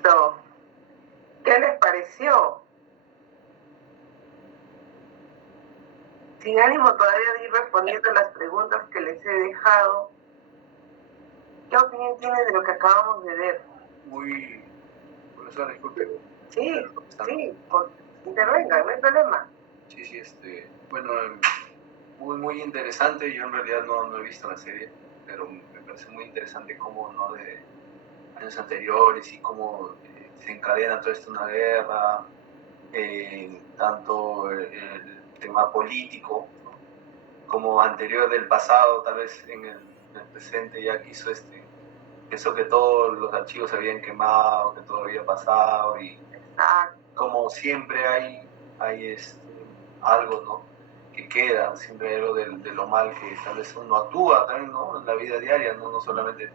Listo. ¿Qué les pareció? Sin ánimo todavía de ir respondiendo las preguntas que les he dejado, ¿qué opinión tienen de lo que acabamos de ver? Profesor, disculpe. Sí, intervenga, no hay problema. Sí, bueno, muy interesante. Yo en realidad no he visto la serie, pero me parece muy interesante cómo, ¿no?, de años anteriores y cómo se encadena todo esto, una guerra, tanto el tema político, ¿no?, como anterior del pasado, tal vez en el presente ya quiso pensó que todos los archivos se habían quemado, que todo había pasado, y como siempre hay algo, ¿no?, que queda, siempre hay algo de lo mal que tal vez uno actúa también, ¿no?, en la vida diaria, no solamente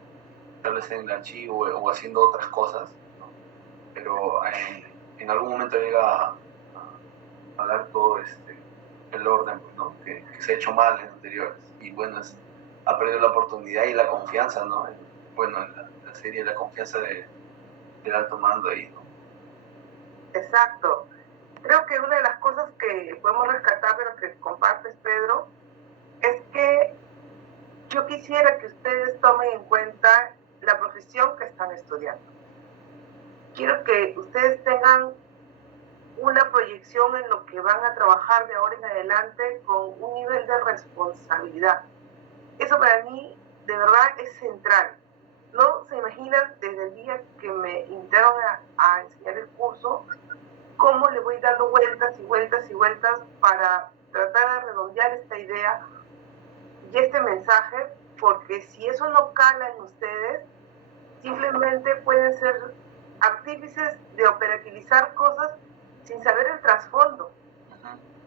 tal vez en el archivo o haciendo otras cosas, ¿no?, pero en algún momento llega a dar todo el orden, pues, ¿no?, que se ha hecho mal en anteriores, y bueno, ha perdido la oportunidad y la confianza, ¿no?, en la serie, la confianza del alto mando ahí, ¿no? Exacto. Creo que una de las cosas que podemos rescatar de lo que compartes, Pedro, es que yo quisiera que ustedes tomen en cuenta la profesión que están estudiando. Quiero que ustedes tengan una proyección en lo que van a trabajar de ahora en adelante con un nivel de responsabilidad. Eso para mí de verdad es central. No se imaginan desde el día que me invitaron a enseñar el curso, cómo le voy dando vueltas y vueltas y vueltas para tratar de redondear esta idea y este mensaje, porque si eso no cala en ustedes, simplemente pueden ser artífices de operativizar cosas sin saber el trasfondo.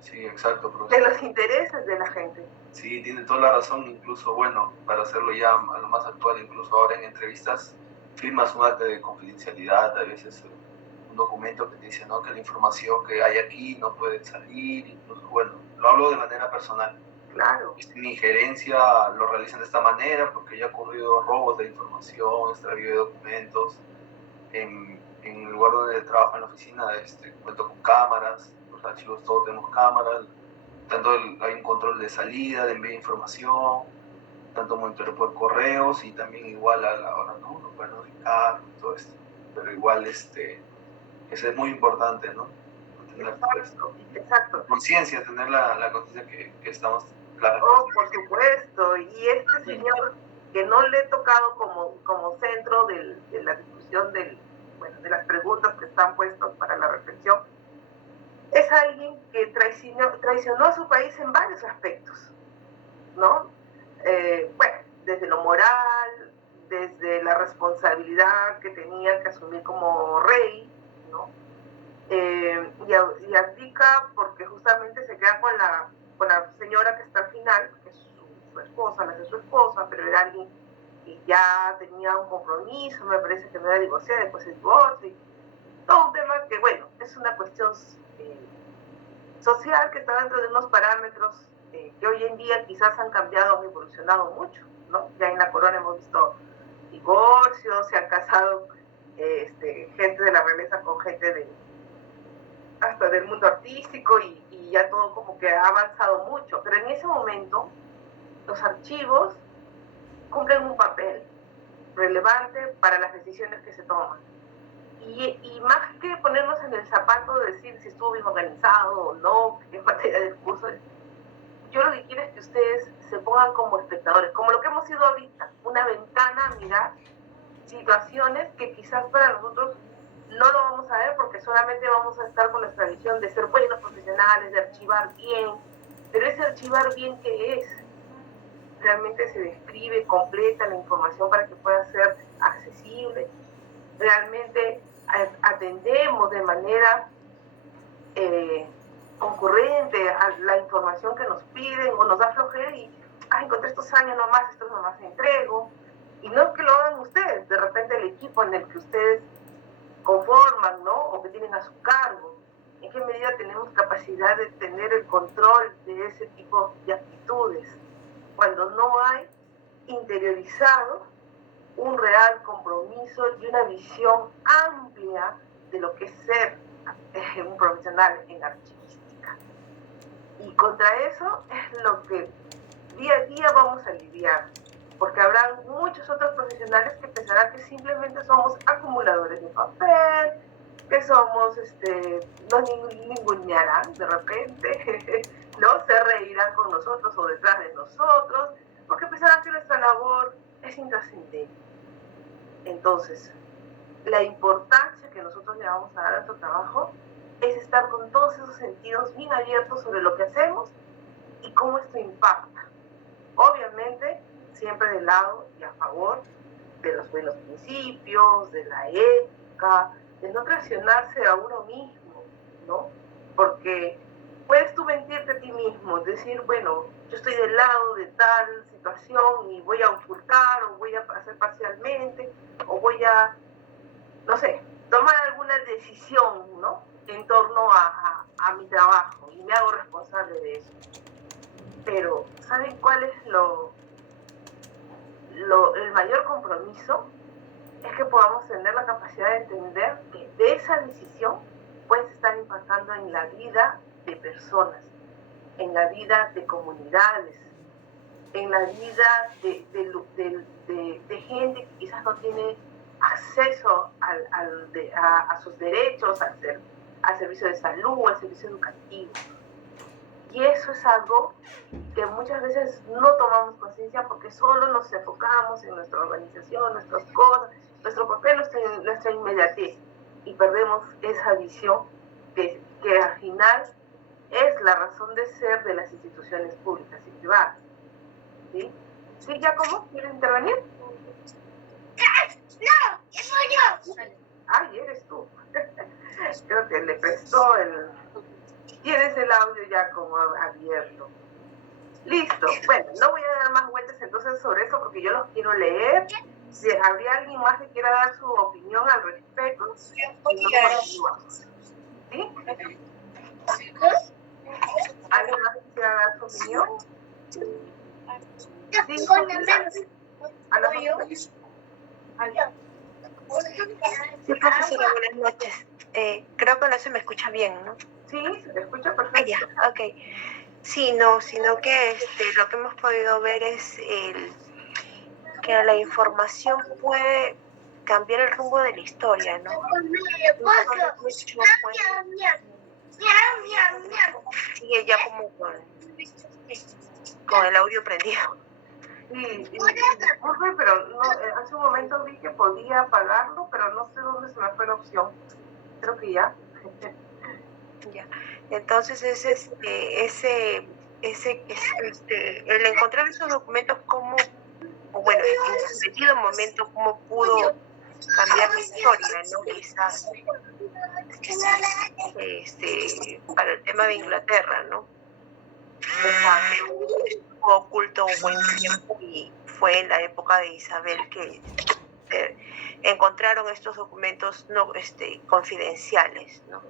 Sí, exacto, profesor. De los intereses de la gente. Sí, tiene toda la razón. Incluso, bueno, para hacerlo ya a lo más actual, incluso ahora en entrevistas, firmas un acta de confidencialidad, a veces un documento que te dice, ¿no?, que la información que hay aquí no puede salir. Incluso, bueno, lo hablo de manera personal. Claro. Sin injerencia lo realizan de esta manera porque ya ha ocurrido robos de información, extravío de documentos. En el lugar donde trabajo, en la oficina, cuento con cámaras, los archivos todos tenemos cámaras, tanto hay un control de salida, de envío de información, tanto monitoreo por correos y también igual a la hora, ¿no?, lo pueden ubicar y todo esto. Pero igual eso es muy importante, ¿no? Tener exacto. conciencia, tener la conciencia que estamos claros. Oh, por supuesto. Y este señor, que no le he tocado como centro de la discusión de las preguntas que están puestas para la reflexión, es alguien que traicionó a su país en varios aspectos, ¿no? Bueno, desde lo moral, desde la responsabilidad que tenía que asumir como rey, ¿no? Y abdica porque justamente se queda con la señora que está al final, que es su esposa, la es su esposa, pero era alguien que ya tenía un compromiso, me parece que no era divorciada, después se divorcia, y todo un tema que, bueno, es una cuestión social que está dentro de unos parámetros que hoy en día quizás han cambiado, han evolucionado mucho, ¿no? Ya en la corona hemos visto divorcios, se han casado gente de la realeza con gente hasta del mundo artístico y ya todo como que ha avanzado mucho, pero en ese momento los archivos cumplen un papel relevante para las decisiones que se toman. Y más que ponernos en el zapato de decir si estuvo bien organizado o no, en materia del curso, yo lo que quiero es que ustedes se pongan como espectadores, como lo que hemos sido ahorita, una ventana a mirar situaciones que quizás para nosotros no lo vamos a ver porque solamente vamos a estar con nuestra visión de ser buenos profesionales, de archivar bien, pero ese archivar bien, ¿qué es? Realmente se describe, completa la información para que pueda ser accesible, realmente atendemos de manera concurrente a la información que nos piden o nos da flojera y, encontré estos años nomás entrego. Y no es que lo hagan ustedes, de repente el equipo en el que ustedes conforman, ¿no?, o que tienen a su cargo. ¿En qué medida tenemos capacidad de tener el control de ese tipo de actitudes? Cuando no hay interiorizado un real compromiso y una visión amplia de lo que es ser un profesional en archivística. Y contra eso es lo que día a día vamos a lidiar, porque habrá muchos otros profesionales que pensarán que simplemente somos acumuladores de papel, que somos, nos ningunearán de repente, ¿no? Se reirán con nosotros o detrás de nosotros, porque pensarán que nuestra labor es intrascendente. Entonces, la importancia que nosotros le vamos a dar a nuestro trabajo es estar con todos esos sentidos bien abiertos sobre lo que hacemos y cómo esto impacta. Obviamente, siempre del lado y a favor de los buenos principios, de la ética, de no traicionarse a uno mismo, ¿no? Porque puedes tú mentirte a ti mismo, decir, bueno, yo estoy del lado de tal situación y voy a ocultar o voy a hacer parcialmente o voy a, no sé, tomar alguna decisión, ¿no? En torno a mi trabajo y me hago responsable de eso. Pero, ¿saben cuál es el mayor compromiso? Es que podamos tener la capacidad de entender que de esa decisión puedes estar impactando en la vida de personas, en la vida de comunidades, en la vida de gente que quizás no tiene acceso a sus derechos, al servicio de salud, al servicio educativo. Y eso es algo que muchas veces no tomamos conciencia porque solo nos enfocamos en nuestra organización, nuestras cosas, nuestro papel, nuestra inmediatez, y perdemos esa visión que al final es la razón de ser de las instituciones públicas y privadas. ¿Sí? ¿Sí, Giacomo? ¿Quieres intervenir? No, soy yo. Ay, eres tú. Creo que le prestó Tienes el audio ya como abierto. Listo. Bueno, no voy a dar más vueltas entonces sobre eso porque yo los quiero leer. Si habría alguien más que quiera dar su opinión al respecto, si no, continuamos. ¿Sí? ¿Alguien más que quiera dar su opinión? Sí, Sí, profesora, buenas noches. Creo que no se me escucha bien, ¿no? Sí, se te escucha perfecto. Ya, ok. Sí, no, sino que lo que hemos podido ver es que la información puede cambiar el rumbo de la historia, ¿no? Sigue ya como con el audio prendido. Sí, pero no, hace un momento vi que podía apagarlo, pero no sé dónde se me fue la opción. Creo que ya. Ya. Entonces el encontrar esos documentos como, bueno, en su debido momento, cómo pudo cambiar la historia, ¿no? Quizás para el tema de Inglaterra, ¿no? Estuvo oculto un buen tiempo y fue en la época de Isabel que encontraron estos documentos confidenciales, ¿no?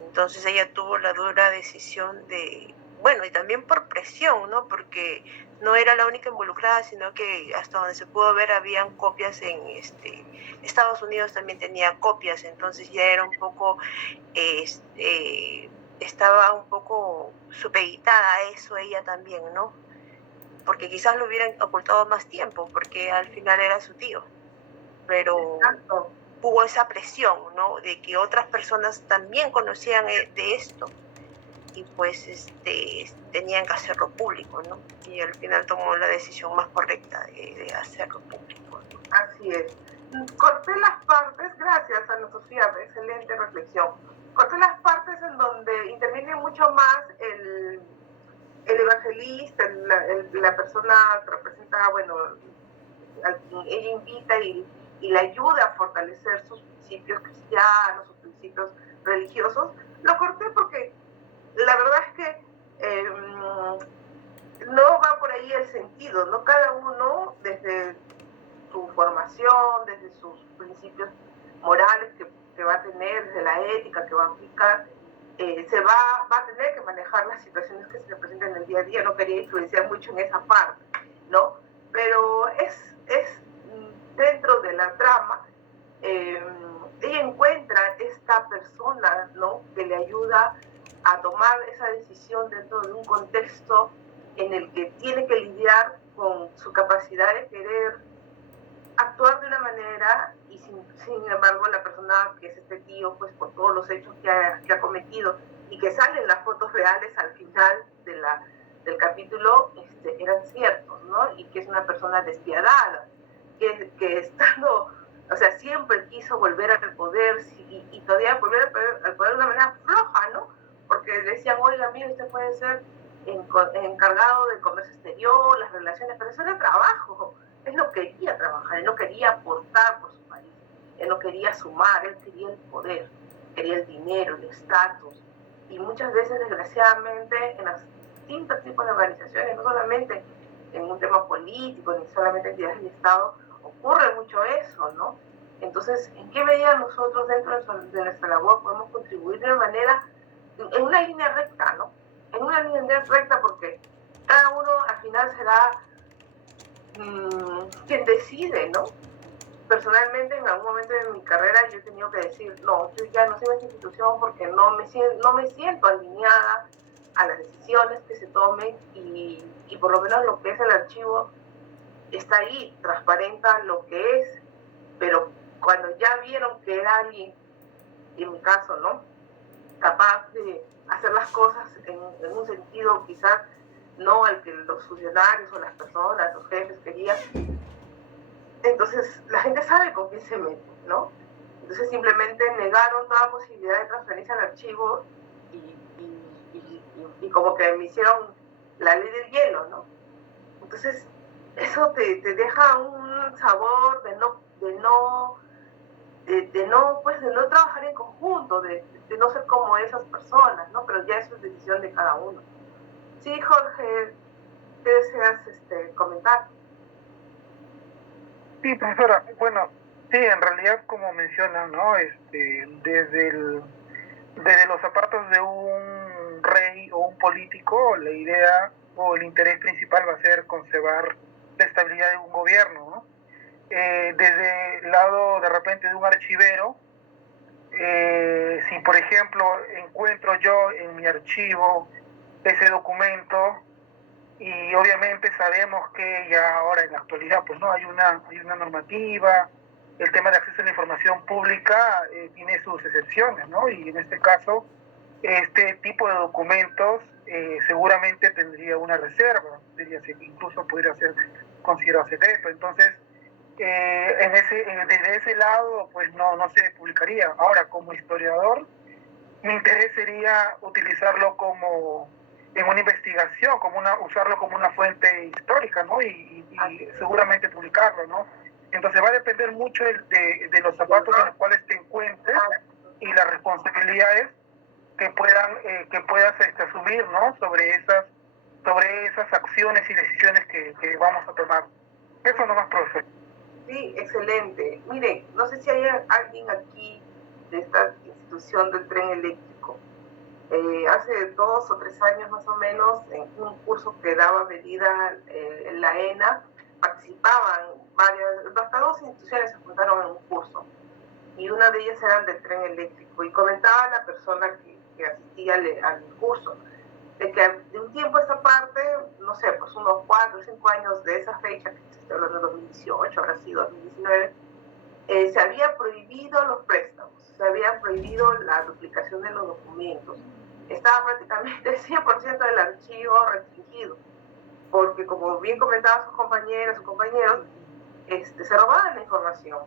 Entonces ella tuvo la dura decisión de, bueno, y también por presión, ¿no? Porque no era la única involucrada, sino que hasta donde se pudo ver habían copias en Estados Unidos también tenía copias, entonces ya era un poco estaba un poco supeditada a eso ella también, ¿no? Porque quizás lo hubieran ocultado más tiempo, porque al final era su tío, pero Exacto. Hubo esa presión, ¿no? De que otras personas también conocían de esto y pues tenían que hacerlo público, ¿no? Y al final tomó la decisión más correcta de hacerlo público, ¿no? Así es. Corté las partes, gracias Ana Sofía, excelente reflexión. Corté las partes en donde interviene mucho más el evangelista, la persona que representa, bueno, a quien ella invita y la ayuda a fortalecer sus principios cristianos, sus principios religiosos. Lo corté porque la verdad es que no va por ahí el sentido, ¿no? Cada uno desde su formación, desde sus principios morales que va a tener, desde la ética que va a aplicar, va a tener que manejar las situaciones que se le presentan en el día a día. No quería influenciar mucho en esa parte, ¿no? Pero es dentro la trama, ella encuentra esta persona, ¿no?, que le ayuda a tomar esa decisión dentro de un contexto en el que tiene que lidiar con su capacidad de querer actuar de una manera y sin embargo la persona que es este tío, pues por todos los hechos que ha cometido y que salen las fotos reales al final del capítulo, eran ciertos, ¿no? Y que es una persona despiadada, que estando, o sea, siempre quiso volver al poder y todavía volver al poder de una manera floja, ¿no? Porque decían, oiga, mire, usted puede ser encargado del comercio exterior, las relaciones, pero eso era trabajo. Él no quería trabajar, él no quería aportar por su país, él no quería sumar, él quería el poder, quería el dinero, el estatus. Y muchas veces, desgraciadamente, en los distintos tipos de organizaciones, no solamente en un tema político, ni solamente en entidades del Estado, ocurre mucho eso, ¿no? Entonces, ¿en qué medida nosotros dentro de nuestra labor podemos contribuir de una manera, en una línea recta, ¿no? En una línea recta, porque cada uno al final será quien decide, ¿no? Personalmente, en algún momento de mi carrera yo he tenido que decir, no, yo ya no soy esta institución porque no me siento alineada a las decisiones que se tomen y por lo menos lo que es el archivo está ahí, transparenta lo que es, pero cuando ya vieron que era alguien, en mi caso, ¿no?, capaz de hacer las cosas en un sentido quizás no al que los funcionarios o las personas, los jefes querían, entonces la gente sabe con quién se mete, ¿no? Entonces simplemente negaron toda posibilidad de transferencia al archivo y como que me hicieron la ley del hielo, ¿no? Entonces eso te deja un sabor de no trabajar en conjunto, de no ser como esas personas, ¿no? Pero ya eso es decisión de cada uno. Sí, Jorge, ¿qué deseas comentar? Sí, profesora, bueno, sí, en realidad como mencionan, ¿no? Desde los zapatos de un rey o un político, la idea o el interés principal va a ser conservar la estabilidad de un gobierno, ¿no? Desde el lado de repente de un archivero, si por ejemplo encuentro yo en mi archivo ese documento, y obviamente sabemos que ya ahora en la actualidad pues no hay una normativa, el tema de acceso a la información pública tiene sus excepciones, ¿no? Y en este caso este tipo de documentos seguramente tendría una reserva, incluso podría ser considerado secreto. Entonces desde ese lado pues no se publicaría. Ahora, como historiador, mi interés sería utilizarlo en una investigación, usarlo como una fuente histórica, ¿no? Y seguramente publicarlo, ¿no? Entonces va a depender mucho de los zapatos en los cuales te encuentres y las responsabilidades que puedas asumir, ¿no? Sobre esas acciones y decisiones que vamos a tomar. Eso nomás, profe. Sí, excelente. Mire, no sé si hay alguien aquí de esta institución del tren eléctrico. Hace 2 o 3 años más o menos, en un curso que daba medida en la ENA, participaban hasta 2 instituciones se juntaron en un curso, y una de ellas era del tren eléctrico, y comentaba la persona que asistía al curso, de que de un tiempo a esta parte, no sé, pues unos 4 o 5 años de esa fecha, que estoy hablando de 2018, ahora sí 2019, se había prohibido los préstamos, se había prohibido la duplicación de los documentos, estaba prácticamente el 100% del archivo restringido, porque como bien comentaban sus compañeras, sus compañeros, se robaban la información,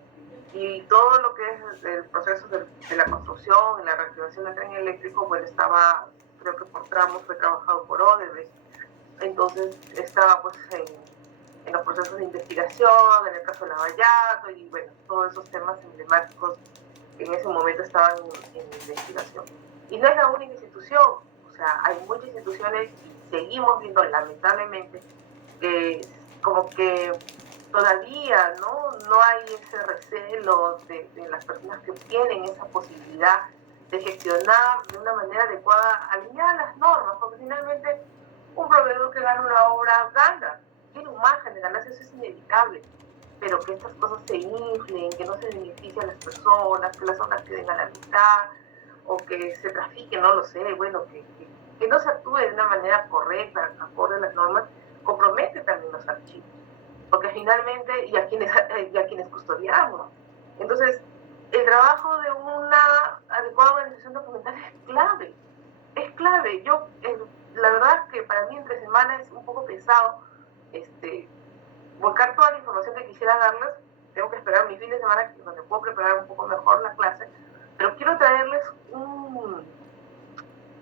y todo lo que es el proceso de la construcción y la reactivación del tren eléctrico, bueno, estaba, creo que por tramos fue trabajado por Odebrecht, entonces estaba pues en los procesos de investigación, en el caso de Lavallato, y bueno, todos esos temas emblemáticos que en ese momento estaban en investigación. Y no es la única institución, o sea, hay muchas instituciones y seguimos viendo lamentablemente que como que todavía no hay ese recelo de las personas que tienen esa posibilidad de gestionar de una manera adecuada, alineada a las normas, porque finalmente un proveedor que gana una obra gana, tiene un margen de ganancia, eso es inevitable, pero que estas cosas se inflen, que no se beneficien a las personas, que las obras queden a la mitad, o que se trafique, no lo sé, bueno, que no se actúe de una manera correcta, acorde a las normas, compromete también los archivos, porque finalmente, y a quienes custodiamos. Entonces, el trabajo de una adecuada organización documental es clave. Yo, la verdad que para mí entre semana es un poco pesado, volcar toda la información que quisiera darles. Tengo que esperar mi fin de semana donde puedo preparar un poco mejor la clase, pero quiero traerles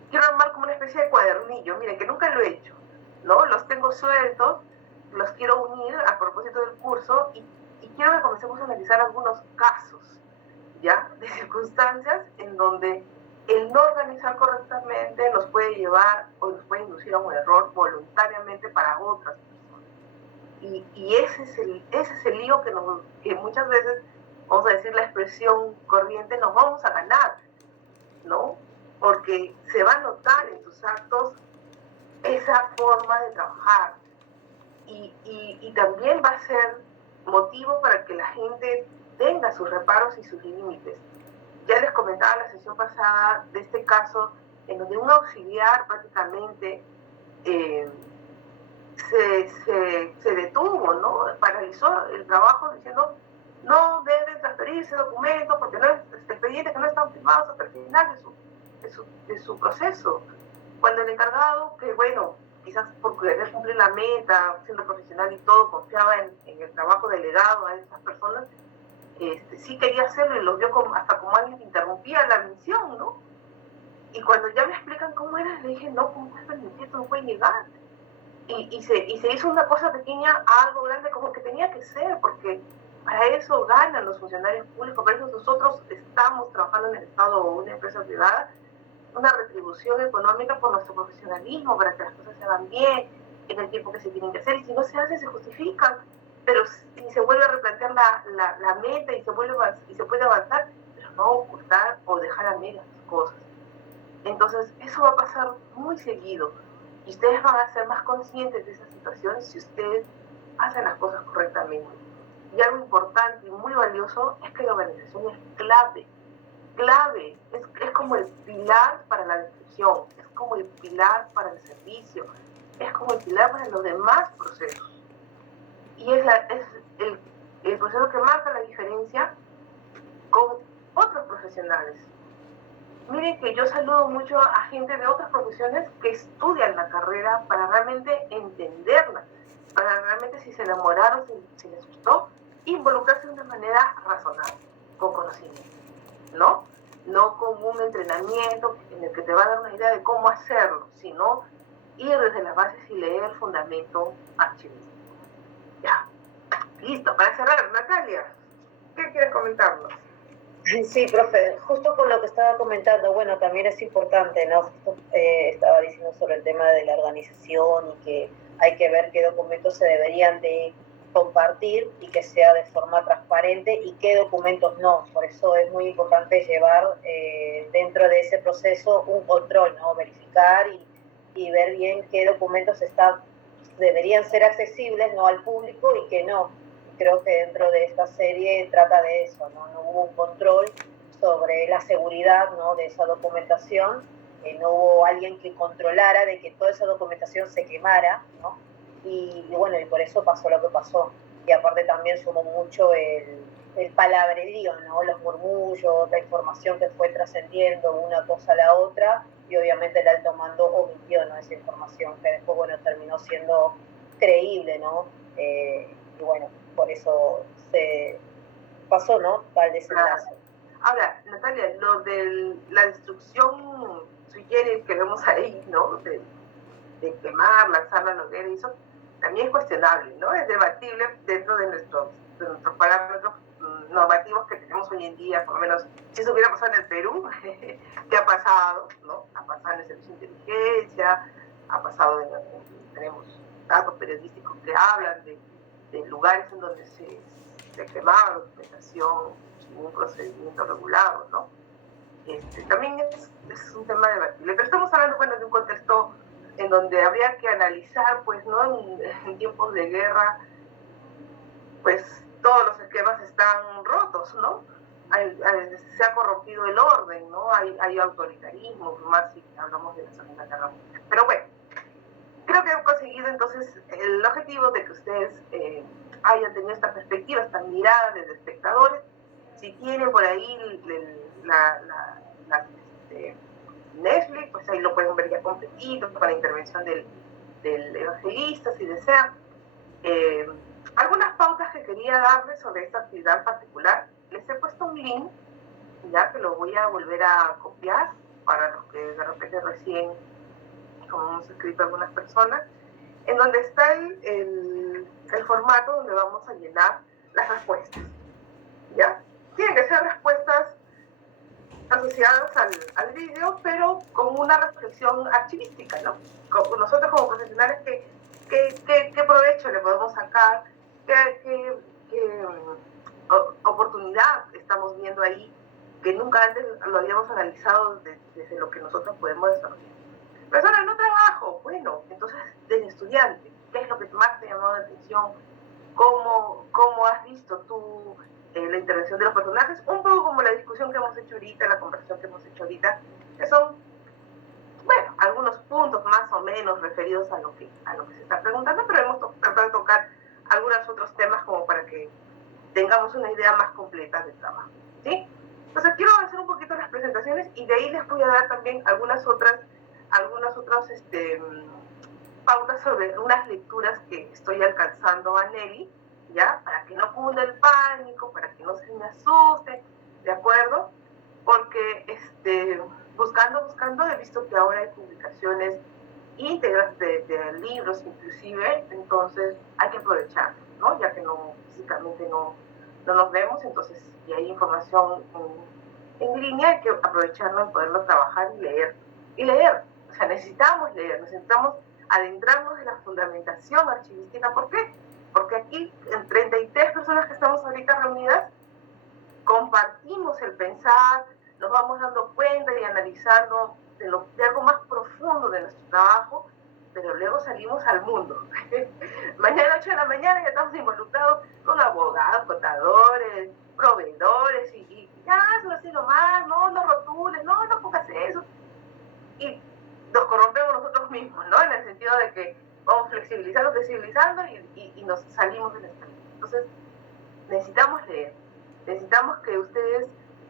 quiero armar como una especie de cuadernillo, miren, que nunca lo he hecho, ¿no? Los tengo sueltos, los quiero unir a propósito del curso y quiero que comencemos a analizar algunos casos, ¿ya? De circunstancias en donde el no organizar correctamente nos puede llevar o nos puede inducir a un error voluntariamente para otras personas. Y ese es el lío que muchas veces, vamos a decir la expresión corriente, nos vamos a ganar, ¿no? Porque se va a notar en tus actos esa forma de trabajar y también va a ser motivo para que la gente tenga sus reparos y sus límites. Ya les comentaba la sesión pasada de este caso en donde un auxiliar prácticamente se detuvo, ¿no? Paralizó el trabajo diciendo no deben transferirse documentos porque no es expedientes que no están firmados hasta el final de su proceso. Cuando el encargado, que bueno, quizás por querer cumplir la meta, siendo profesional y todo, confiaba en el trabajo delegado a esas personas, sí quería hacerlo y lo vio hasta como alguien que interrumpía la misión, ¿no? Y cuando ya me explican cómo era, le dije, no, ¿cómo puedes permitir? Esto no puede llegar. Y se hizo una cosa pequeña a algo grande como que tenía que ser, porque para eso ganan los funcionarios públicos, para eso nosotros estamos trabajando en el Estado o una empresa privada, una retribución económica por nuestro profesionalismo, para que las cosas se hagan bien, en el tiempo que se tienen que hacer, y si no se hace, se justifican, pero si se vuelve a replantear la meta y se puede avanzar, pero no ocultar o dejar a medias las cosas. Entonces, eso va a pasar muy seguido, y ustedes van a ser más conscientes de esas situaciones si ustedes hacen las cosas correctamente. Y algo importante y muy valioso es que la organización es clave, es como el pilar para la descripción, es como el pilar para el servicio, es como el pilar para los demás procesos. Y es el proceso que marca la diferencia con otros profesionales. Miren que yo saludo mucho a gente de otras profesiones que estudian la carrera para realmente entenderla, para realmente si se enamoraron, si les gustó, involucrarse de una manera razonable, con conocimiento, ¿no? No con un entrenamiento en el que te va a dar una idea de cómo hacerlo, sino ir desde las bases y leer el fundamento archivístico. Ya, listo, para cerrar, Natalia, ¿qué quieres comentarnos? Sí, profe, justo con lo que estaba comentando, bueno, también es importante, ¿no? Justo, estaba diciendo sobre el tema de la organización y que hay que ver qué documentos se deberían de compartir y que sea de forma transparente y qué documentos no. Por eso es muy importante llevar dentro de ese proceso un control, ¿no? Verificar y ver bien qué documentos deberían ser accesibles, ¿no? Al público y que no. Creo que dentro de esta serie trata de eso, ¿no? No hubo un control sobre la seguridad, ¿no? De esa documentación, no hubo alguien que controlara de que toda esa documentación se quemara, ¿no? Y bueno, y por eso pasó lo que pasó. Y aparte también sumó mucho el palabrerío, ¿no? Los murmullos, la información que fue trascendiendo una cosa a la otra, y obviamente el alto mando omitió, ¿no? Esa información que después, bueno, terminó siendo creíble, ¿no? Y bueno, por eso se pasó, ¿no? Tal desenlace. Ahora, Natalia, lo de la destrucción sui generis que vemos ahí, ¿no? De quemar, lanzar la hoguera, y eso también es cuestionable, ¿no? Es debatible dentro de nuestros parámetros normativos que tenemos hoy en día, por lo menos si eso hubiera pasado en el Perú, ¿qué ha pasado? ¿No? Ha pasado en el servicio de inteligencia, ha pasado tenemos datos periodísticos que hablan de lugares en donde se quemaba documentación sin un procedimiento regulado, ¿no? También es un tema debatible, pero estamos hablando, bueno, de un contexto en donde habría que analizar, pues, ¿no? En tiempos de guerra, pues, todos los esquemas están rotos, ¿no? Se ha corrompido el orden, ¿no? Hay autoritarismo, más si hablamos de la Segunda Guerra Mundial. Pero bueno, creo que he conseguido entonces el objetivo de que ustedes hayan tenido esta perspectiva, esta mirada desde espectadores. Si tienen por ahí Netflix, pues ahí lo pueden ver ya completito, con la intervención del evangelista, si desean. Algunas pautas que quería darles sobre esta actividad en particular. Les he puesto un link, ya que lo voy a volver a copiar para los que de repente recién, como hemos escrito algunas personas, en donde está el formato donde vamos a llenar las respuestas. ¿Ya? Tienen que ser respuestas asociadas al vídeo, pero con una reflexión archivística, ¿no? Nosotros como profesionales, ¿qué provecho le podemos sacar? ¿Qué oportunidad estamos viendo ahí que nunca antes lo habíamos analizado desde lo que nosotros podemos desarrollar? Persona, no trabajo. Bueno, entonces, desde estudiante, ¿qué es lo que más te ha llamado la atención? ¿Cómo has visto tú la intervención de los personajes? Un poco como la discusión que hemos hecho ahorita, la conversación que hemos hecho ahorita, que son, bueno, algunos puntos más o menos referidos a lo que se está preguntando, pero hemos tratado de tocar algunos otros temas como para que tengamos una idea más completa del trabajo, ¿sí? Entonces quiero hacer un poquito las presentaciones y de ahí les voy a dar también algunas otras pautas sobre unas lecturas que estoy alcanzando a Nelly, ¿ya? Para que no cunda el pánico, para que no se me asuste, ¿de acuerdo? Porque buscando he visto que ahora hay publicaciones íntegras de libros inclusive, entonces hay que aprovecharlo, ¿no? Ya que físicamente no nos vemos, entonces si hay información en línea hay que aprovecharlo en poderlo trabajar y leer. O sea, necesitamos leer, necesitamos adentrarnos en la fundamentación archivística. ¿Por qué? Porque aquí, en 33 personas que estamos ahorita reunidas, compartimos el pensar, nos vamos dando cuenta y analizando de algo más profundo de nuestro trabajo, pero luego salimos al mundo. Mañana 8 de la mañana ya estamos involucrados con abogados, contadores, proveedores, y ya, eso así nomás, no rotules, no pongas eso. Y nos corrompemos nosotros mismos, ¿no? En el sentido de que vamos flexibilizando y nos salimos del estrés. Entonces, necesitamos leer, necesitamos que ustedes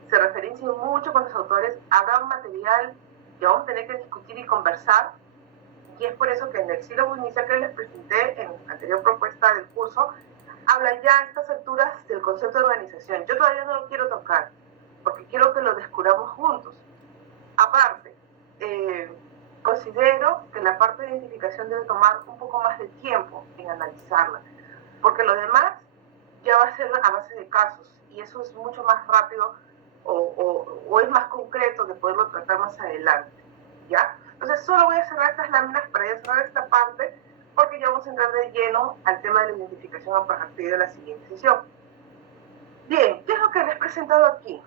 se referencien mucho con los autores, hagan material que vamos a tener que discutir y conversar, y es por eso que en el sílabo inicial que les presenté en la anterior propuesta del curso, habla ya a estas alturas del concepto de organización. Yo todavía no lo quiero tocar, porque quiero que lo descubramos juntos. Aparte, considero que la parte de identificación debe tomar un poco más de tiempo en analizarla, porque lo demás ya va a ser a base de casos, y eso es mucho más rápido o es más concreto de poderlo tratar más adelante, ¿ya? Entonces solo voy a cerrar estas láminas para ya cerrar esta parte, porque ya vamos a entrar de lleno al tema de la identificación a partir de la siguiente sesión. Bien, ¿qué es lo que les he presentado aquí?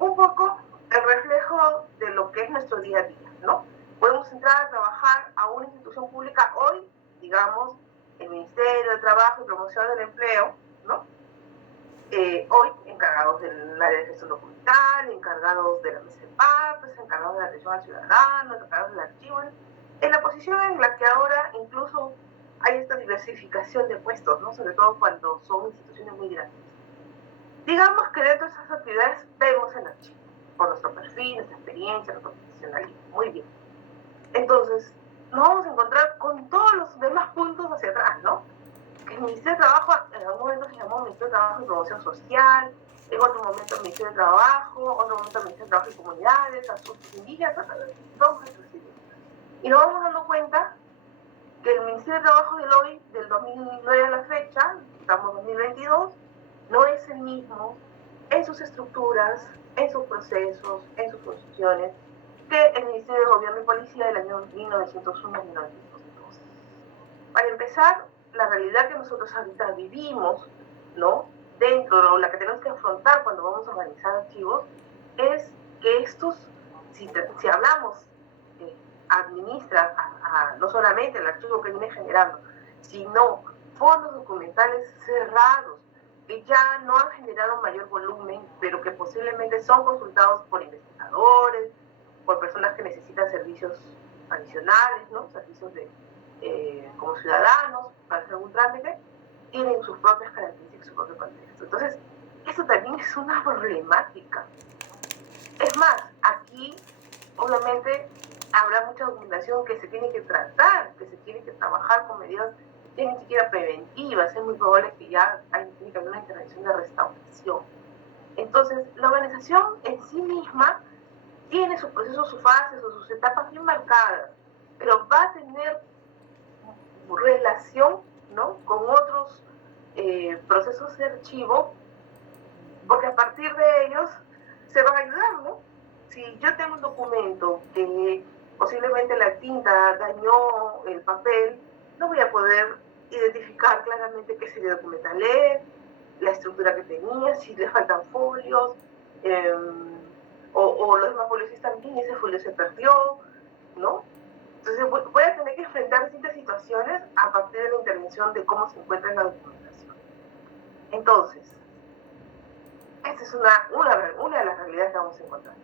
Un poco el reflejo de lo que es nuestro día a día, ¿no? Podemos entrar a trabajar a una institución pública hoy, digamos, el Ministerio de Trabajo y Promoción del Empleo, ¿no? Hoy encargados del área de gestión documental, encargados de la mesa de partes, encargados de la atención al ciudadano, encargados del archivo, en la posición en la que ahora incluso hay esta diversificación de puestos, ¿no? Sobre todo cuando son instituciones muy grandes. Digamos que dentro de esas actividades vemos el archivo, por nuestro perfil, nuestra experiencia, nuestro profesionalismo. Muy bien. Entonces, nos vamos a encontrar con todos los demás puntos hacia atrás, ¿no? Que el Ministerio de Trabajo en algún momento se llamó Ministerio de Trabajo y Promoción Social, en otro momento el Ministerio de Trabajo, en otro momento el Ministerio de Trabajo y Comunidades, Asuntos Indígenas, vamos a decir. Y nos vamos dando cuenta que el Ministerio de Trabajo del 2009 a la fecha, estamos en 2022, no es el mismo en sus estructuras, en sus procesos, en sus funciones, que el Ministerio de Gobierno y Policía del año 1901-1902. Para empezar, la realidad que nosotros ahorita vivimos, ¿no? Dentro de la que tenemos que afrontar cuando vamos a organizar archivos, es que estos, si hablamos, administra no solamente el archivo que viene generando, sino fondos documentales cerrados, que ya no han generado mayor volumen, pero que posiblemente son consultados por investigadores, por personas que necesitan servicios adicionales, ¿no? Servicios como ciudadanos para hacer algún trámite, tienen sus propias características, su propio contexto. Entonces, eso también es una problemática. Es más, aquí obviamente habrá mucha documentación que se tiene que tratar, que se tiene que trabajar con medidas ya ni siquiera preventivas. Es muy probable que ya tiene que haber una intervención de restauración. Entonces, la organización en sí misma tiene sus procesos, sus fases o sus etapas bien marcadas, pero va a tener relación, ¿no?, con otros procesos de archivo, porque a partir de ellos se van a ayudar, ¿no? Si yo tengo un documento que posiblemente la tinta dañó el papel, no voy a poder identificar claramente qué serie documental es, la estructura que tenía, si le faltan folios, o los demás folios están bien, ese folio se perdió, ¿no? Entonces voy a tener que enfrentar distintas situaciones a partir de la intervención de cómo se encuentra en la documentación. Entonces, esta es una de las realidades que vamos a encontrar.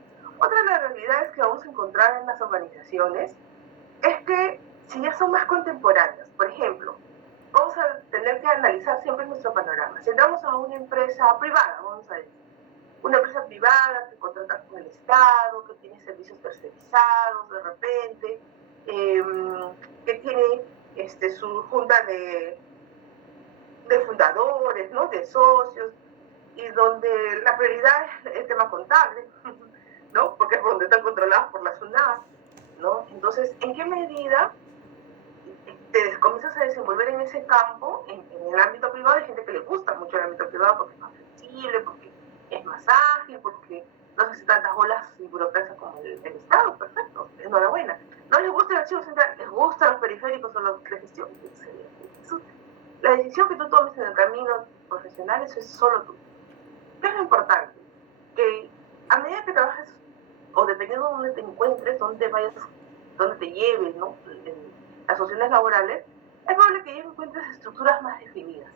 Otra de las realidades que vamos a encontrar en las organizaciones es que si ya son más contemporáneas, por ejemplo, vamos a tener que analizar siempre nuestro panorama. Si entramos a una empresa privada, vamos a decir, una empresa privada que contrata con el Estado, que tiene servicios tercerizados de repente, que tiene su junta de fundadores, ¿no?, de socios, y donde la prioridad es el tema contable, ¿no?, porque es donde están controlados por la SUNAT, ¿no? Entonces, ¿en qué medida te comienzas a desenvolver en ese campo, en el ámbito privado? Hay gente que le gusta mucho el ámbito privado porque es más flexible, porque es más ágil, porque no se hace tantas olas y burocracia como el Estado. Perfecto, enhorabuena. No les gusta el archivo central, les gustan los periféricos o los de gestión. La decisión que tú tomes en el camino profesional, eso es solo tú. ¿Qué es lo importante? Que a medida que trabajes, o dependiendo de dónde te encuentres, dónde vayas, dónde te lleves, ¿no?, en las opciones laborales, es probable que ya encuentres estructuras más definidas.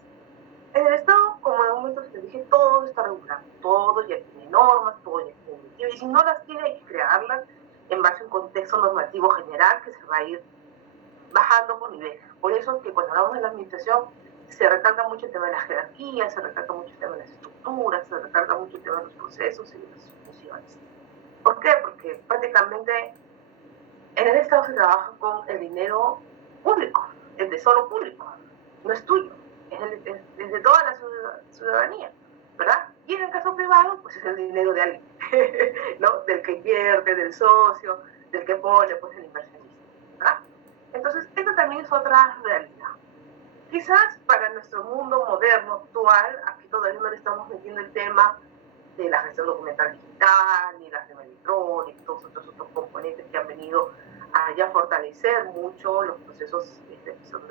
En el Estado, como en un momento te dije, todo está regulado, todo ya tiene normas, todo ya tiene normativa, y si no las tiene hay que crearlas en base a un contexto normativo general que se va a ir bajando por nivel. Por eso que cuando hablamos de la administración se recalca mucho el tema de las jerarquías, se recalca mucho el tema de las estructuras, se recalca mucho el tema de los procesos y de las funciones. ¿Por qué? Porque prácticamente en el Estado se trabaja con el dinero público, el tesoro público, no es tuyo, es de toda la ciudadanía, ¿verdad? Y en el caso privado, pues es el dinero de alguien, ¿no?, del que invierte, del socio, del que pone, pues el inversionista, ¿verdad? Entonces, esta también es otra realidad. Quizás para nuestro mundo moderno, actual, aquí todavía no le estamos metiendo el tema de la gestión documental digital, ni la gestión electrónica, y todos otros componentes que han venido a ya fortalecer mucho los procesos de gestión,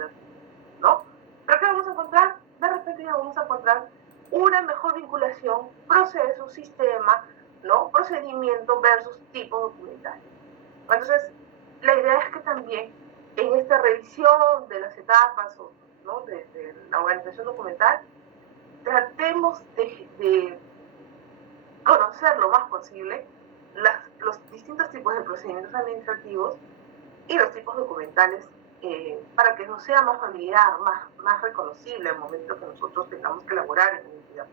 ¿no? Pero ¿qué vamos a encontrar? De repente ya vamos a encontrar una mejor vinculación, proceso, sistema, ¿no?, procedimiento versus tipo documental. Entonces, la idea es que también en esta revisión de las etapas, ¿no?, de la organización documental, tratemos de conocer lo más posible los distintos tipos de procedimientos administrativos y los tipos documentales, para que nos sea más familiar, más reconocible al momento que nosotros tengamos que elaborar en una entidad.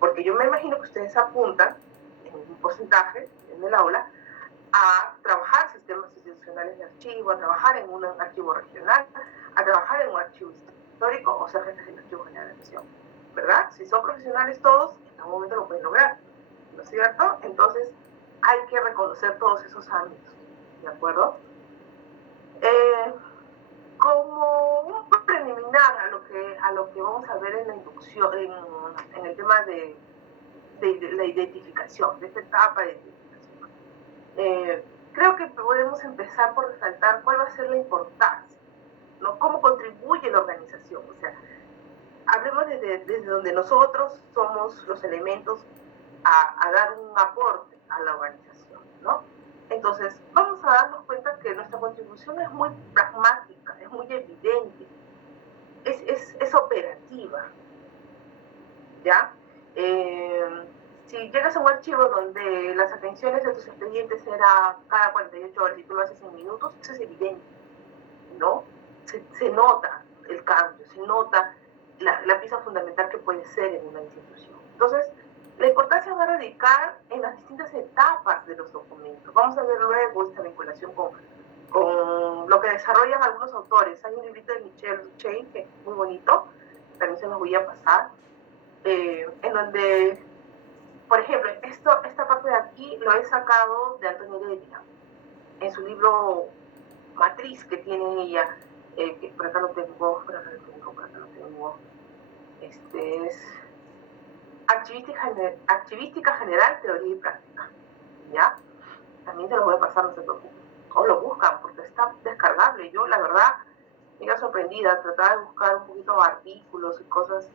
Porque yo me imagino que ustedes apuntan en un porcentaje en el aula a trabajar sistemas institucionales de archivo, a trabajar en un archivo regional, a trabajar en un archivo histórico, o sea, jefes del archivo general de la nación, ¿verdad? Si son profesionales todos, en algún momento lo pueden lograr, ¿no es cierto? Entonces, hay que reconocer todos esos ámbitos, ¿de acuerdo? Como un preliminar a lo que vamos a ver en la inducción, en el tema de la identificación, de esta etapa de identificación. Creo que podemos empezar por resaltar cuál va a ser la importancia, ¿no?, cómo contribuye la organización. O sea, hablemos desde donde nosotros somos los elementos a dar un aporte a la organización, ¿no? Entonces, vamos a darnos cuenta que nuestra contribución es muy pragmática, es muy evidente, es operativa. ¿ya? Si llegas a un archivo donde las atenciones de tus expedientes era cada 48 horas y tú lo haces en minutos, eso es evidente, ¿no? Se nota el cambio, se nota la pieza fundamental que puede ser en una institución. Entonces, la importancia va a radicar en las distintas etapas de los documentos. Vamos a ver luego esta vinculación con lo que desarrollan algunos autores. Hay un librito de Michelle Duchesne que es muy bonito, también se los voy a pasar, en donde, por ejemplo, esta parte de aquí lo he sacado de Antonio Heredia, en su libro Matriz que tiene ella, que por acá lo tengo, este es Archivística General, Teoría y Práctica, ¿ya? También se los voy a pasar, no se preocupen, o lo buscan, porque está descargable. Yo, la verdad, me iba sorprendida, trataba de buscar un poquito artículos y cosas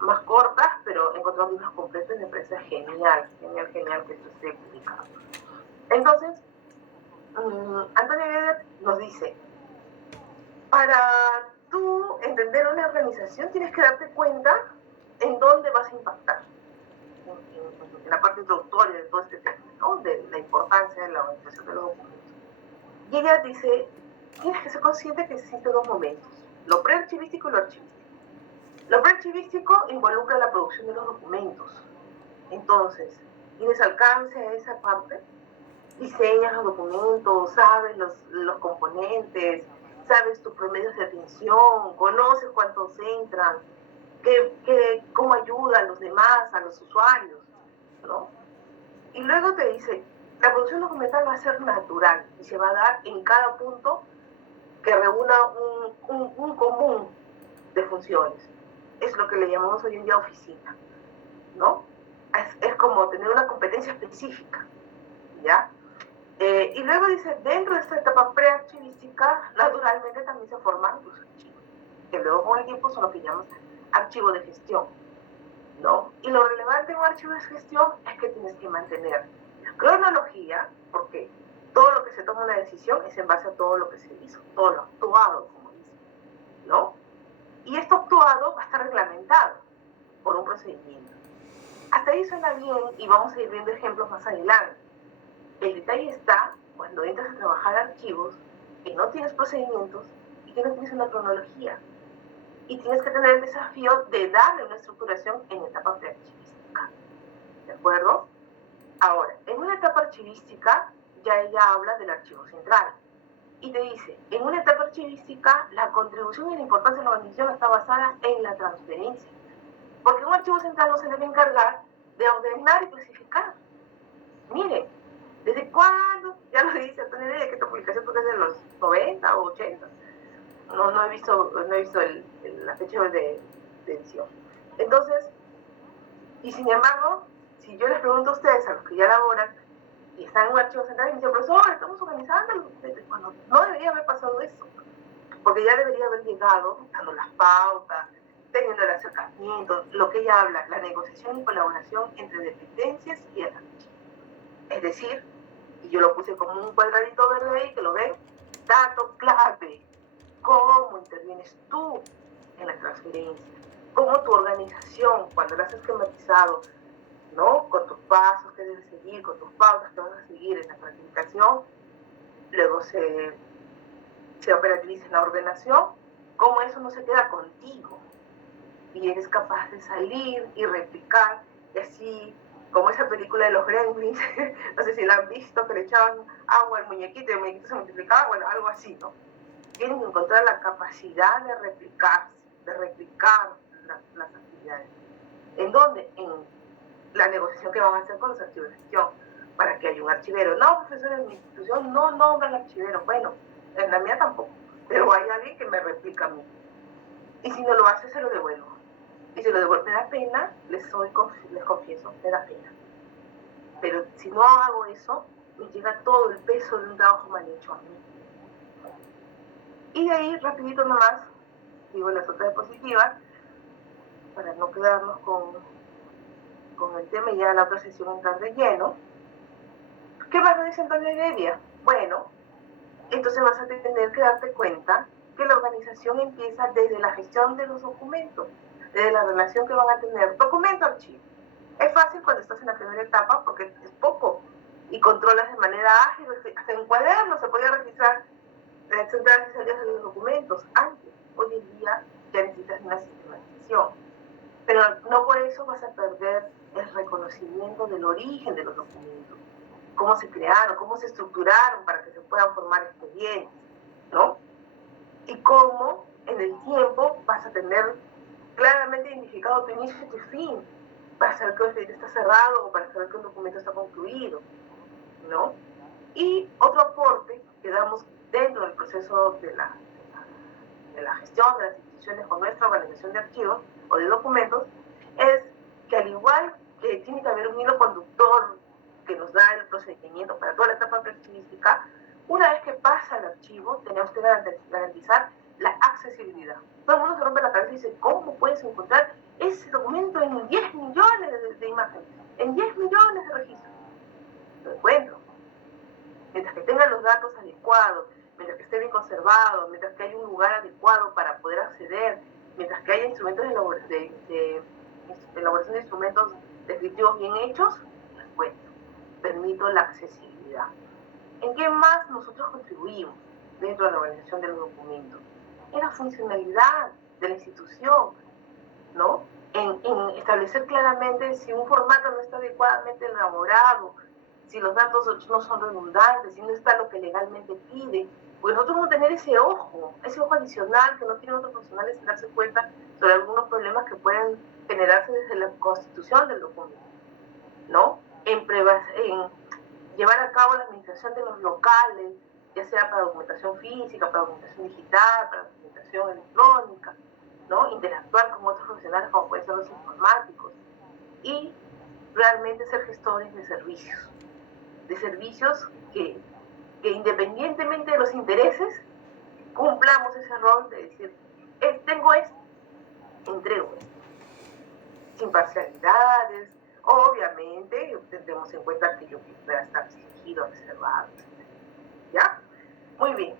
más cortas, pero encontrar libros completos y me parece genial que esto esté publicado. Entonces, Antonio Heredia nos dice, para tú entender una organización tienes que darte cuenta en dónde vas a impactar, en la parte introductoria de todo este tema, ¿no? De la importancia de la organización de los documentos. Y ella dice, tienes que ser consciente que existen dos momentos, lo prearchivístico y lo archivístico. Lo prearchivístico involucra la producción de los documentos. Entonces, tienes alcance a esa parte, diseñas los documentos, sabes los componentes, sabes tus promedios de atención, conoces cuántos entran, cómo ayuda a los demás, a los usuarios, ¿no? Y luego te dice, la producción documental va a ser natural y se va a dar en cada punto que reúna un común de funciones. Es lo que le llamamos hoy en día oficina, ¿no? Es como tener una competencia específica, ¿ya? Y luego dice, dentro de esta etapa prearchivística, naturalmente también se forman los archivos, que luego con el tiempo son lo que llamamos archivo de gestión, ¿no? Y lo relevante en un archivo de gestión es que tienes que mantener la cronología, porque todo lo que se toma una decisión es en base a todo lo que se hizo, todo lo actuado, como dice, ¿no? Y esto actuado va a estar reglamentado por un procedimiento. Hasta ahí suena bien y vamos a ir viendo ejemplos más adelante. El detalle está cuando entras a trabajar archivos que no tienes procedimientos y que no tienes una cronología. Y tienes que tener el desafío de darle una estructuración en etapa prearchivística. ¿De acuerdo? Ahora, en una etapa archivística ya ella habla del archivo central. Y te dice, en una etapa archivística la contribución y la importancia de la organización está basada en la transferencia. Porque un archivo central no se debe encargar de ordenar y clasificar. Miren, ¿desde cuándo? Ya lo dice Antonio Heredia, que esta publicación es de los 90 o 80. No he visto la fecha de edición. Entonces, y sin embargo, si yo les pregunto a ustedes, a los que ya elaboran, y están en un archivo central, y me dicen, profesor, estamos organizando los documentos, cuando no debería haber pasado eso, porque ya debería haber llegado, dando las pautas, teniendo el acercamiento, lo que ella habla, la negociación y colaboración entre dependencias y el archivo. Es decir, y yo lo puse como un cuadradito verde ahí, que lo ven, dato clave, cómo intervienes tú en la transferencia, cómo tu organización, cuando la has esquematizado, ¿no? Con tus pasos que debes seguir, con tus pautas que vas a seguir en la planificación, luego se operativiza en la ordenación, cómo eso no se queda contigo y eres capaz de salir y replicar, y así como esa película de los Gremlins, no sé si la han visto, que le echaban agua al muñequito y el muñequito se multiplicaba, bueno, algo así, ¿no? Tienen que encontrar la capacidad de replicar las actividades. ¿En dónde? En la negociación que van a hacer con los archivos de gestión, para que haya un archivero. No, profesor, en mi institución no nombran archivero. Bueno, en la mía tampoco, pero hay alguien que me replica a mí. Y si no lo hace, se lo devuelvo. Y si lo devuelvo, me da pena, les confieso, me da pena. Pero si no hago eso, me llega todo el peso de un trabajo mal hecho a mí. Y de ahí, rapidito nomás, digo las otras diapositivas, para no quedarnos con el tema y ya la otra sesión entrar de lleno. ¿Qué más nos dice Antonio Heredia? Bueno, entonces vas a tener que darte cuenta que la organización empieza desde la gestión de los documentos, desde la relación que van a tener documento-archivo. Es fácil cuando estás en la primera etapa porque es poco y controlas de manera ágil, hasta en cuadernos se podía registrar las entradas y salidas de los documentos antes. Hoy en día ya necesitas una sistematización, pero no por eso vas a perder el reconocimiento del origen de los documentos, cómo se crearon, cómo se estructuraron para que se puedan formar expedientes, ¿no? Y cómo en el tiempo vas a tener claramente identificado tu inicio y tu fin, para saber que un expediente está cerrado o para saber que un documento está concluido, ¿no? Y otro aporte que damos dentro del proceso de la gestión de las instituciones con nuestra organización de archivos o de documentos es que al igual que tiene que haber un hilo conductor que nos da el procedimiento para toda la etapa archivística, una vez que pasa el archivo tenemos que garantizar la accesibilidad. Todo el mundo se rompe la cabeza y dice, ¿cómo puedes encontrar ese documento en 10 millones de imágenes, en 10 millones de registros? Lo encuentro. Mientras que tenga los datos adecuados, mientras que esté bien conservado, mientras que haya un lugar adecuado para poder acceder, mientras que haya instrumentos de elaboración de instrumentos descriptivos bien hechos, lo encuentro. Permito la accesibilidad. ¿En qué más nosotros contribuimos dentro de la organización de los documentos? En la funcionalidad de la institución, ¿no? En establecer claramente si un formato no está adecuadamente elaborado, si los datos no son redundantes, si no está lo que legalmente pide, pues nosotros vamos a tener ese ojo adicional que no tienen otros profesionales en darse cuenta sobre algunos problemas que pueden generarse desde la constitución del documento, ¿no? En llevar a cabo la administración de los locales, ya sea para documentación física, para documentación digital, para documentación electrónica, ¿no? Interactuar con otros profesionales como pueden ser los informáticos y realmente ser gestores de servicios que independientemente de los intereses cumplamos ese rol de decir, tengo esto, entrego esto, sin parcialidades, obviamente tendremos en cuenta que yo pueda estar restringido, reservado, ¿ya? Muy bien.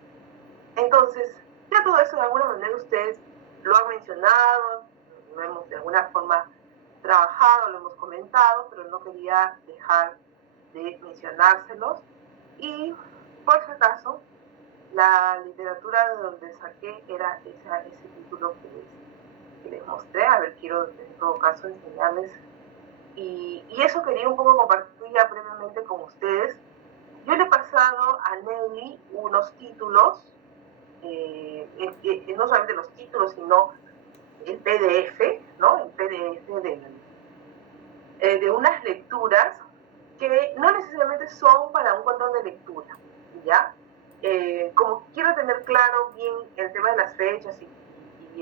Entonces, ya todo eso de alguna manera ustedes lo han mencionado, lo hemos de alguna forma trabajado, lo hemos comentado, pero no quería dejar de mencionárselos. Y, por si acaso, la literatura de donde saqué era ese título que les mostré. A ver, quiero en todo caso enseñarles. Y eso quería un poco compartir ya brevemente con ustedes. Yo le he pasado a Nelly unos títulos, no solamente los títulos, sino el PDF, ¿no? El PDF de unas lecturas que no necesariamente son para un control de lectura, ¿ya? Como quiero tener claro bien el tema de las fechas y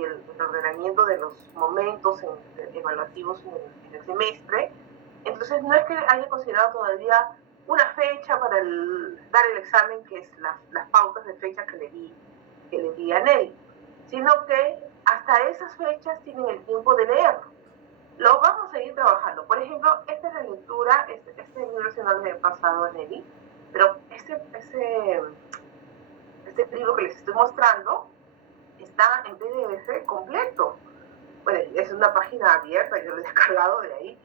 el ordenamiento de los momentos evaluativos en el semestre, entonces no es que haya considerado todavía una fecha para dar el examen, que es las pautas de fecha que le di a Nelly, sino que hasta esas fechas tienen el tiempo de leerlo. Lo vamos a ir trabajando. Por ejemplo, esta es la lectura, este libro se no le he pasado a Nelly, pero este libro que les estoy mostrando está en PDF completo. Bueno, es una página abierta, yo lo he descargado de ahí,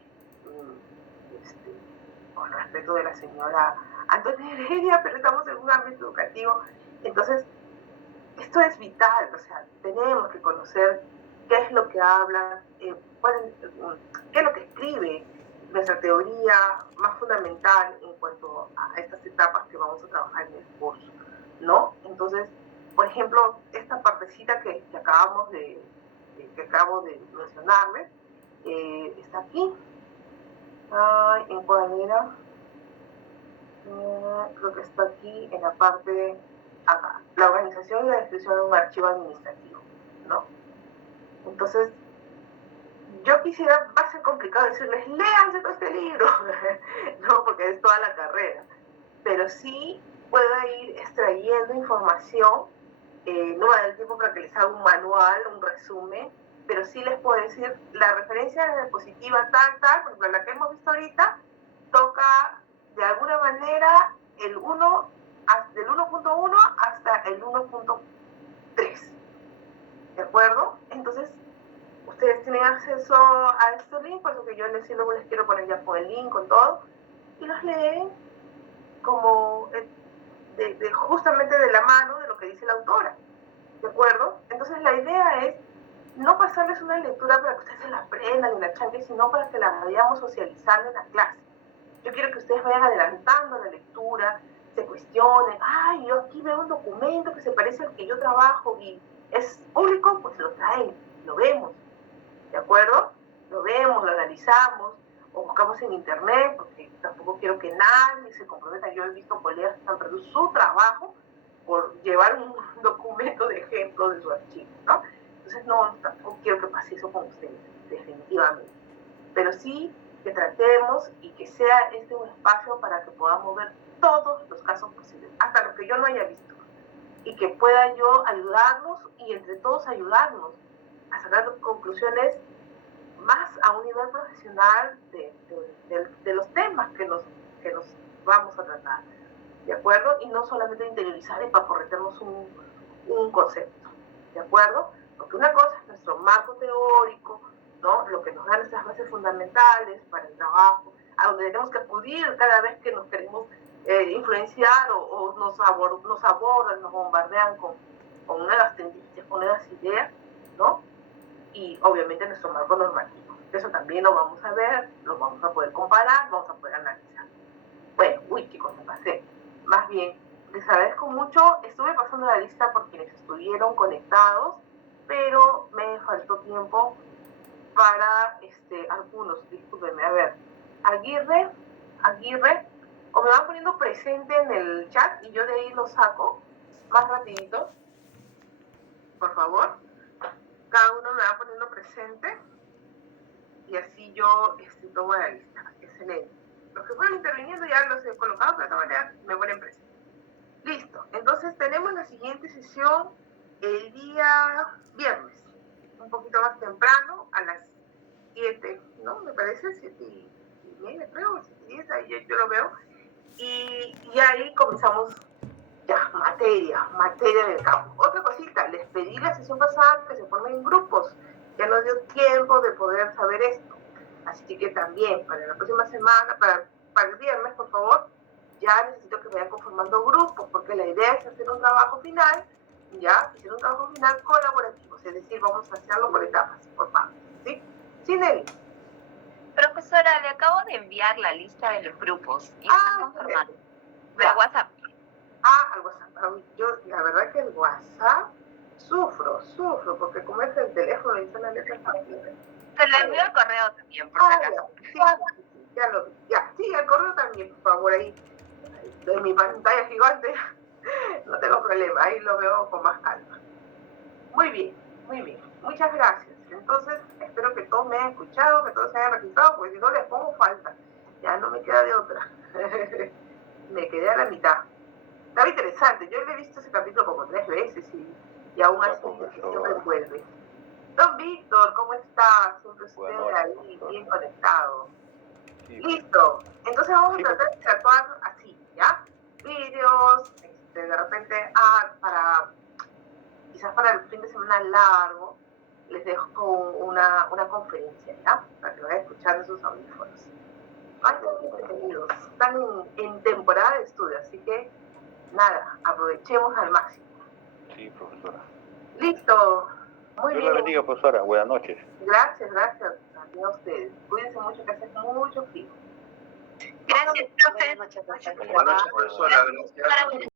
con respeto de la señora Antonia Heredia, pero estamos en un ámbito educativo. Entonces, esto es vital, o sea, tenemos que conocer qué es lo que habla, qué es lo que escribe nuestra teoría más fundamental en cuanto a estas etapas que vamos a trabajar en el curso, ¿no? Entonces, por ejemplo, esta partecita que acabo de mencionarles, está aquí. ¿En cuál era? Creo que está aquí en la parte acá, la organización y la descripción de un archivo administrativo, ¿no? Entonces, yo quisiera, va a ser complicado decirles, léanse todo este libro, no, porque es toda la carrera, pero sí puedo ir extrayendo información, no va a dar el tiempo para que les haga un manual, un resumen, pero sí les puedo decir, la referencia de la diapositiva tal, por ejemplo, la que hemos visto ahorita, toca de alguna manera del 1.1 hasta el 1.3, ¿de acuerdo? Entonces, ustedes tienen acceso a este link, por eso que yo les quiero poner ya con el link, con todo, y los leen como justamente de la mano de lo que dice la autora, ¿de acuerdo? Entonces la idea es no pasarles una lectura para que ustedes se la aprendan y la chanquen, sino para que la vayamos socializando en la clase. Yo quiero que ustedes vayan adelantando la lectura, se cuestionen, ay, yo aquí veo un documento que se parece al que yo trabajo y es público, pues lo traen, lo vemos, ¿de acuerdo? Lo vemos, lo analizamos, o buscamos en internet, porque tampoco quiero que nadie se comprometa. Yo he visto colegas que han perdido su trabajo por llevar un documento de ejemplo de su archivo, ¿no? Entonces, no, tampoco quiero que pase eso con ustedes, definitivamente. Pero sí que tratemos y que sea este un espacio para que podamos ver todos los casos posibles, hasta los que yo no haya visto, y que pueda yo ayudarnos y entre todos ayudarnos a sacar conclusiones más a un nivel profesional de los temas que nos vamos a tratar, ¿de acuerdo? Y no solamente interiorizar y paporreternos un concepto, ¿de acuerdo? Porque una cosa es nuestro marco teórico, ¿no? Lo que nos da nuestras bases fundamentales para el trabajo, a donde tenemos que acudir cada vez que nos queremos influenciar o nos abordan, nos bombardean con nuevas tendencias, con nuevas ideas, ¿no? Y obviamente nuestro marco normativo. Eso también lo vamos a ver, lo vamos a poder comparar, vamos a poder analizar. Bueno, chicos, me pasé. Más bien, les agradezco mucho. Estuve pasando la lista por quienes estuvieron conectados, pero me faltó tiempo para algunos, discúlpenme. A ver, Aguirre, o me van poniendo presente en el chat y yo de ahí lo saco más rapidito, por favor. Cada uno me va poniendo presente y así yo tomo la lista. Excelente. Los que fueron interviniendo ya los he colocado, pero de todas maneras me ponen presente. Listo. Entonces tenemos la siguiente sesión el día viernes, un poquito más temprano, a las 7, ¿no? Me parece 7:30, creo, 7:10, ahí yo lo veo. Y ahí comenzamos ya, materia del campo. Otra cosita, les pedí la sesión pasada que se formen en grupos. Ya nos dio tiempo de poder saber esto. Así que también, para la próxima semana, para el viernes, por favor, ya necesito que vayan conformando grupos, porque la idea es hacer un trabajo final, colaborativo. Es decir, vamos a hacerlo por etapas, por partes, ¿sí? Sí, Nelly. Profesora, le acabo de enviar la lista de los grupos y están conformados. Por WhatsApp. Al WhatsApp. Yo, la verdad que el WhatsApp sufro, porque como es el teléfono y son las letras fáciles. Se le envió el correo también, por si acaso. Ya lo vi. Sí, el correo también, por favor, ahí. De mi pantalla gigante, no tengo problema, ahí lo veo con más calma. Muy bien. Muchas gracias. Entonces, espero que todos me hayan escuchado, que todos se hayan registrado, porque si no les pongo falta. Ya no me queda de otra. Me quedé a la mitad. Estaba interesante, yo le he visto ese capítulo como 3 veces y aún así siempre vuelve. Don Víctor, ¿cómo está? Siempre usted ahí bien conectado. Sí. Listo, entonces vamos a tratar de interactuar así, ¿ya? Vídeos, de repente, quizás para el fin de semana largo, les dejo una conferencia, ¿ya? Para que vayan escuchando sus audífonos. Están en temporada de estudio, así que nada, aprovechemos al máximo. Sí, profesora. Listo, muy bien. Dios la bendiga, profesora. Buenas noches. Gracias. También a ustedes. Cuídense mucho, que hace mucho frío. Gracias, profe. Buenas noches, profesora. Gracias.